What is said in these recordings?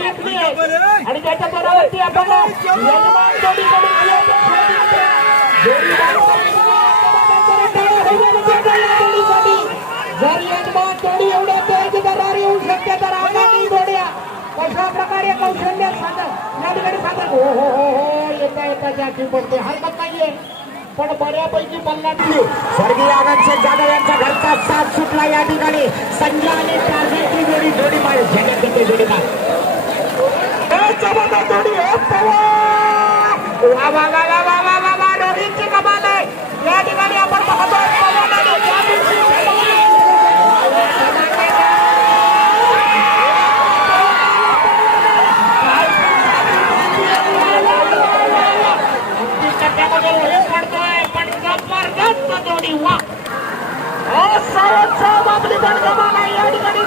आणि त्याच्या परावरती आपण. जर यजमान जोडी एवढ्या तेज दरार येऊ शकते तर आगामी जोड्या कशा प्रकारे कौशल्य साधन या ठिकाणी साधन. हो हो हो हो. येता येता जाती पडते हरकत नाहीये. पण बऱ्यापैकी पल्ला दिली. स्वर्गीय आनंदशेठ जाधव यांचा घरचा साथ सुटला या ठिकाणी. संजय आणि टार्गेटची जोडी जोडी मार. करते जोडी मार चमका थोडी वा वा वा वा वा वा वा रोहितची कमाल आहे. या ठिकाणी आपण पाहतो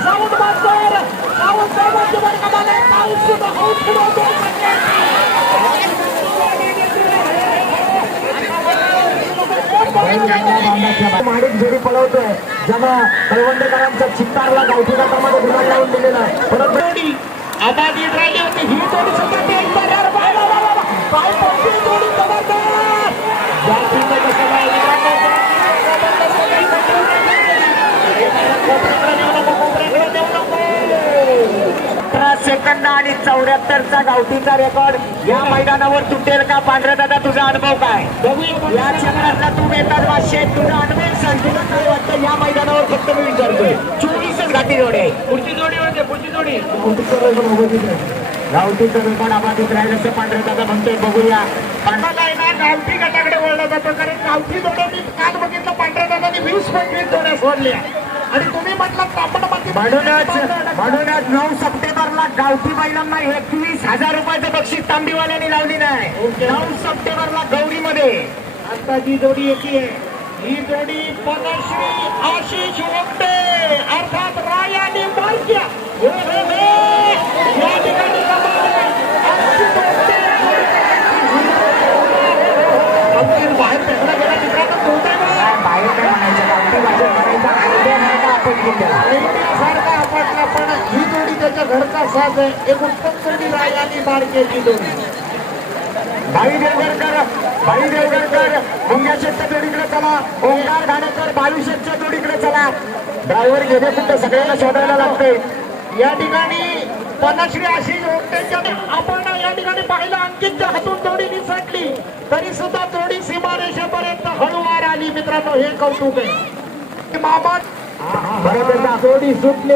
सावंत बाजूर सावंत सावंत कमाल आहे. माणिक झेरी पळवतोय जेव्हा बळवंतकरांच्या चित्तारला गावठी गटामध्ये गुन्हा लावून दिलेला आहे परत आबादी राहिली होती ही जोडी सुद्धा ते पाय सेकंद चौऱ्याहत्तरचा गावठीचा रेकॉर्ड या मैदानावर तुटेल का पांढऱ्या दादा? तुझा अनुभव काय. या क्षेत्रातला तू नेताज वाशे तुझा अनुभव सांग. तुला काय वाटतं? या मैदानावर फक्त मी विचारतोय. चोवीसच घाटी जोडे. आहे पुढची जोडी होते पुढची जोडी. गावठीचं रेकॉर्ड अबाधित राहिलं असं पांढऱ्या दादा म्हणतोय. बघूया. गावठी गटाकडे वळलं जातं. कारण गावठी जोड्या मी काल बघितलं पांढऱ्या दादानी वीस पंचवीस जोड्या सोडल्या. आणि तुम्ही म्हटलं म्हणूनच म्हणूनच नऊ सप्टेंबरला गावठी महिलांना एकवीस हजार रुपयाचं बक्षीस तांबीवाल्यांनी लावली नाही. नऊ सप्टेंबरला गौरीमध्ये. आता जी जोडी येते ही जोडी पदश्री आशिष ओपटे अर्थात राय आणि मालक्या हो, हो, हो. या ठिकाणी कमाल आहे. आशिष ओपटे. अंतिम बाहेर फेकला गेला मित्रांनो तोटा काय बाहेर काय म्हणायचं गावठी भाषेत म्हणायचा आयडिया नाही का आपण घेतलेला सारखा आपटला पण ही जोडी त्याच्या घरचा साज आहे एक उत्तम जोडी राय आणि मालक्याची जोडी भाई देवगडकर भाई देवगडकर मुंग्याशेटच्या जोडीकडे चला. ओंकार घाणेकर बावीशेटच्या जोडीकडे चला. ड्रायव्हर गेले कुठं? सगळ्यांना शोधायला या ठिकाणी आशिष ओपटेच्या आपण या ठिकाणी पाहिलं. अंकितच्या हातून जोडी निसटली. तरी सुद्धा जोडी सीमारेषेपर्यंत हळूवार आली. मित्रांनो हे कौतुक आहे. मामा. जोडी सुटली.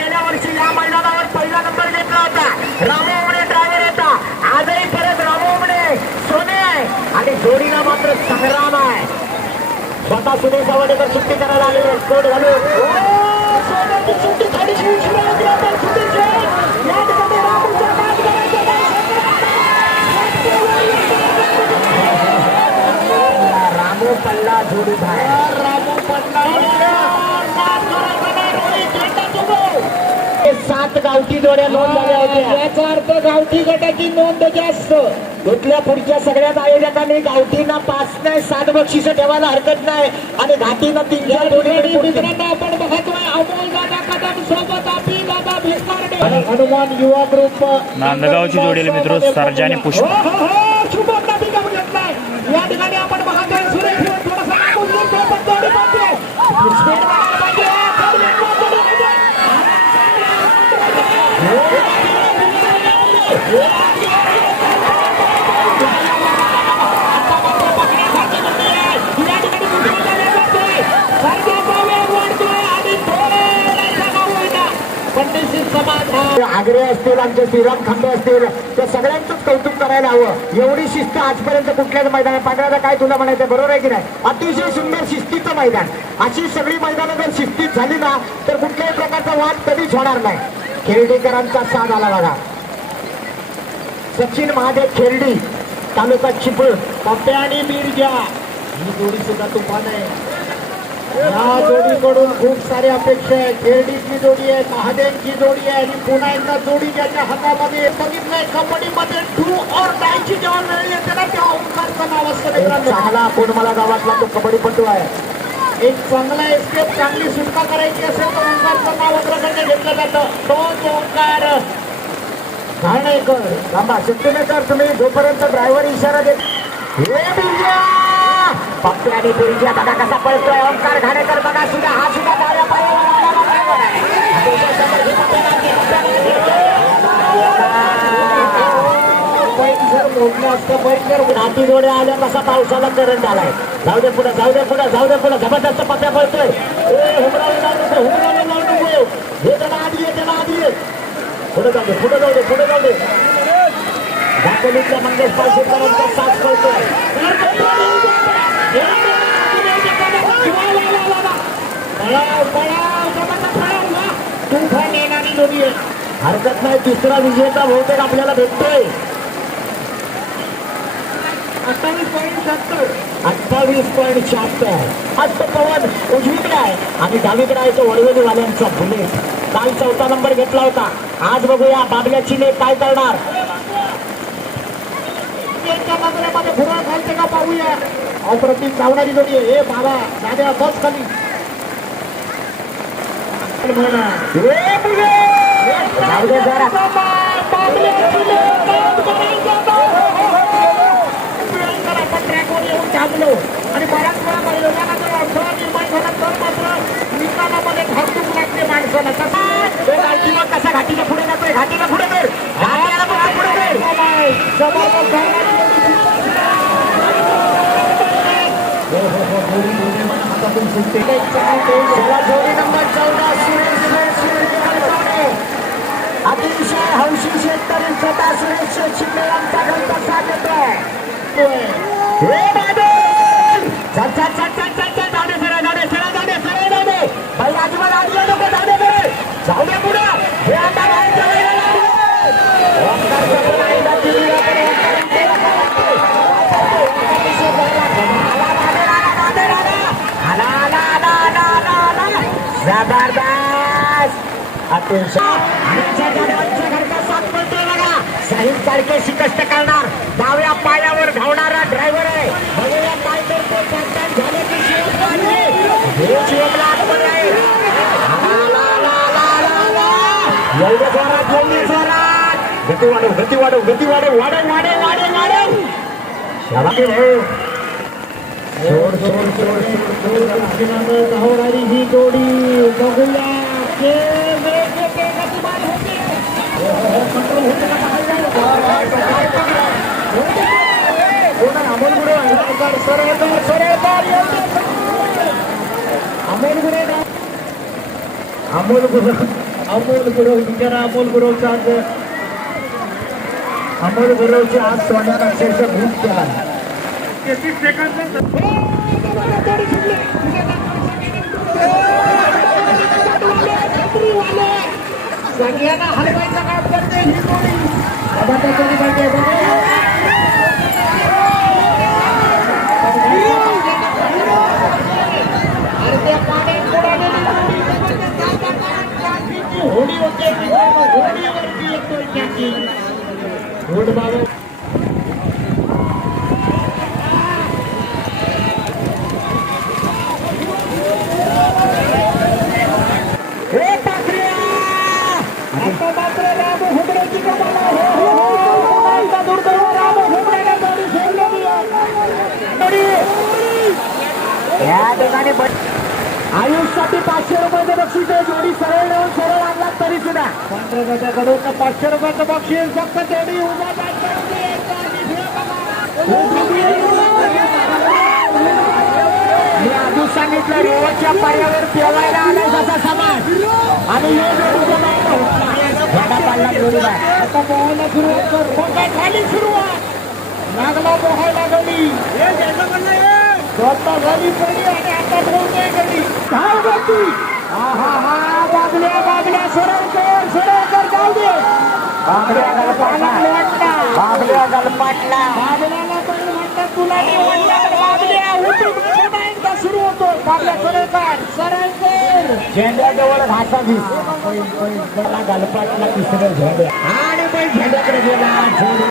आता सुधीर सावडेकर सुट्टी करायला आले कोट रामू पल्ला जोडी रामू पल्ला. सात गावठी जोड्या नोंद झाल्या होत्या. याचा अर्थ गावठी गटाची नोंद जास्त. इथल्या पुढच्या सगळ्याच आयोजकांनी गावठींना पाच नाही सात बक्षीस ठेवायला हरकत नाही आणि घाटीनं तीन चार मित्रांनो आपण बघतोय अमोल दादा कदम सोबत आपी दादा भिकारडे हनुमान युवा ग्रुप नांदगावची जोडील मित्र सर्जा आणि पुष्प. हो, हो, हो, शुभमला निगम घेतलाय या ठिकाणी आपण बघतोय सुरेश हिवन थोडासा मागून गेलतोय, पण जोडी बाकी स्पीड बघायला पाहिजे थर्ड लेगला जोडी या ठिकाणी दुसऱ्या जागेवर जातोय. सर्जाचा वेग वाढतोय आणि थोडासा गाव होईना. पंडितजी समाज हा आग्रे असतील आमचे श्रीराम खांबे असतील त्या सगळ्यांचंच कौतुक करायला हवं. एवढी शिस्त आजपर्यंत कुठल्याच मैदानात पांढऱ्याला काय तुला म्हणायचं बरोबर आहे की नाही? अतिशय सुंदर शिस्तीचं मैदान. अशी सगळी मैदानं जर शिस्तीत झाली ना तर कुठल्याही प्रकारचा वाद कधीच होणार नाही. खेर्डीकरांचा साथ आला बघा. सचिन महादेव खेर्डी तालुका चिपळ पप्पे आणि मिरजा ही जोडी सुद्धा तुफान आहे. या जोडीकडून खूप सारी अपेक्षा आहे खेरडीची जोडी आहे महादेवची जोडी आहे आणि पुन्हा एकदा जोडी ज्याच्या हातामध्ये बघितलंय कबड्डीमध्ये टू और डायची जेव्हा येते ना तेव्हा ओंकारचं नाव असतं मित्रांनो चांगला कोणमाला गावातला तो कबड्डीपटू आहे. एक चांगला एस्केप चांगली सुटका करायची असेल तर ओंकारचं नाव अग्रगण्य घेतलं जातं. तोच ओंकार. घाणेकर थांबा सिद्धेकर तुम्ही जोपर्यंत ड्रायव्हर इशारा देत हे बिरजा! पप्पी आणि बिरजा बघा कसा पळतोय ओंकार घाणेकर बघा सुद्धा हा सुद्धा डाव्या पायावर आलेला driver असतं बैल जर नाटी आल्या कसा पावसाला करंट आलाय जाऊ दे पुढे जाऊ दे पुढे जाऊ दे पुढे. जबरदस्त पप्प्या पळतोय. हुमराला जाऊ नको हुमराला जाऊ नको हे त्याला आधी आहे त्याला आधी ये पुढे जाऊ दे पुढे जाऊ दे पुढे जाऊ दे. दापोलीतल्या मंगेश पालशेकरांचा साथ पळतोय. तुफान येणारी जोडी आहे हरकत नाही तिसरा विजेता बहुतेक आपल्याला भेटतोय. अठ्ठावीस पॉईंट शहात्तर अठ्ठावीस पॉईंट शहात्तर मस्त पवन उजवीकडे आहे आणि डावीकडे आहे तो वडवेलीवाल्यांचा बुलेट काल चौथा नंबर घेतला होता. आज बघूया बाबल्याची लेख काय करणार. नजरेमध्ये का पाहूया? अप्रतिम धावणारी जोडी आहे. ए बाबा दाद्या बस खाली. म्हणा ए, बुलेट! जाऊ दे जरा. आणि बऱ्याच वेळा मैदानामध्ये अडथळा निर्माण झाला तर मात्र निकालामध्ये धाकधूक लागते माणसाला तसं तो घाटीला कसा घाटीला पुढे जातोय घाटीला पुढे कर घाटीला पुढे पुढे कर जबरदस्त चला जोडी नंबर चौदा सुरेश सुरेश अतिशय हौशी शेतकरी स्वतः सुरेश शिंदे यांचा घरचा साथ देतोय हे बादल! चल भाई चल चल चल धाडे जाऊ दे सरळ जाऊ दे सरळ जाऊ दे सरळ जाऊ दे बाई अजिबात आधी येऊ नको जाऊ दे बरे जाऊ दे पुढे हे आता बाहेरच्या वेळेला लागले. ओंकार चपला एकदा दिल्लीला कडे आला, आला, आला, आला, आला, आला, आला. जबरदस्त साहिब सारखे कष्ट करणार डाव्या पायावर धावणारा ड्रायव्हर आहे बघूया काय करतो कॅप्टन झाले की शिवम लागले. हे शिवमला आतमध्ये आहे. आला, आला, आला, आला, आला, आला. एवढं जोरात एवढी जोरात गती वाढव गती वाढव गती वाढव वाढव वाढव वाढव वाढव शाबासकी भाऊ. सोड सोड सोड सोड सोड ही जोडी बघूया अमोल गुरु अमोल गुरु आहे. अमोल गुरु बिचारा अमोल आज अमोल गुरुची आज सोन्यात अक्षरशः भूत केला सगळ्यांना सेकंद काम करते ही जोडी जबरदस्त जोडी करते बघा. अरे त्या पाण्यात बुडालेली जोडी जबरदस्त आहे. काठीची होडी होते मित्रांनो. होडीवरती येतोय काठी. गुड बाबा हे टाकऱ्या आता मात्र राम हुबळेची कमाल आहे. हो, हो, हो, पुन्हा एकदा दुर्दैव राम हुबळेने जोडी सोडलेली आहे. जोडी. या ठिकाणी ब- आयुषसाठी पाचशे रुपयाचं बक्षीस आहे. जोडी सरळ नेऊन सरळ आणला तरी सुद्धा. पांढऱ्या गटाकडून पाचशे रुपयाचं बक्षीस. फक्त तेवढी उभा मी आधी सांगितलं रेवटच्या पर्यावर पेवायला आलाय जसा समाज आणि आता पोहायला सुरुवात कर. मग काय झाली सुरुवात. लागला पोहायला गडी. स्वतः झाली पडी आणि आता पोहतोय गडी धाव गडी हा हा हा बाबल्या बाबल्या सरळ कर सरळ कर जाऊ दे बाबल्या गलपाटला बाबल्या गलपाटला बाबल्याला पण म्हणतात तुला नाही बाबल्या उठून सुरू होतो बाबल्या झेंड्याजवळ घासा दिस गलपाटला तिसरं झेंड्या आणि पण झेंड्याकडे गेला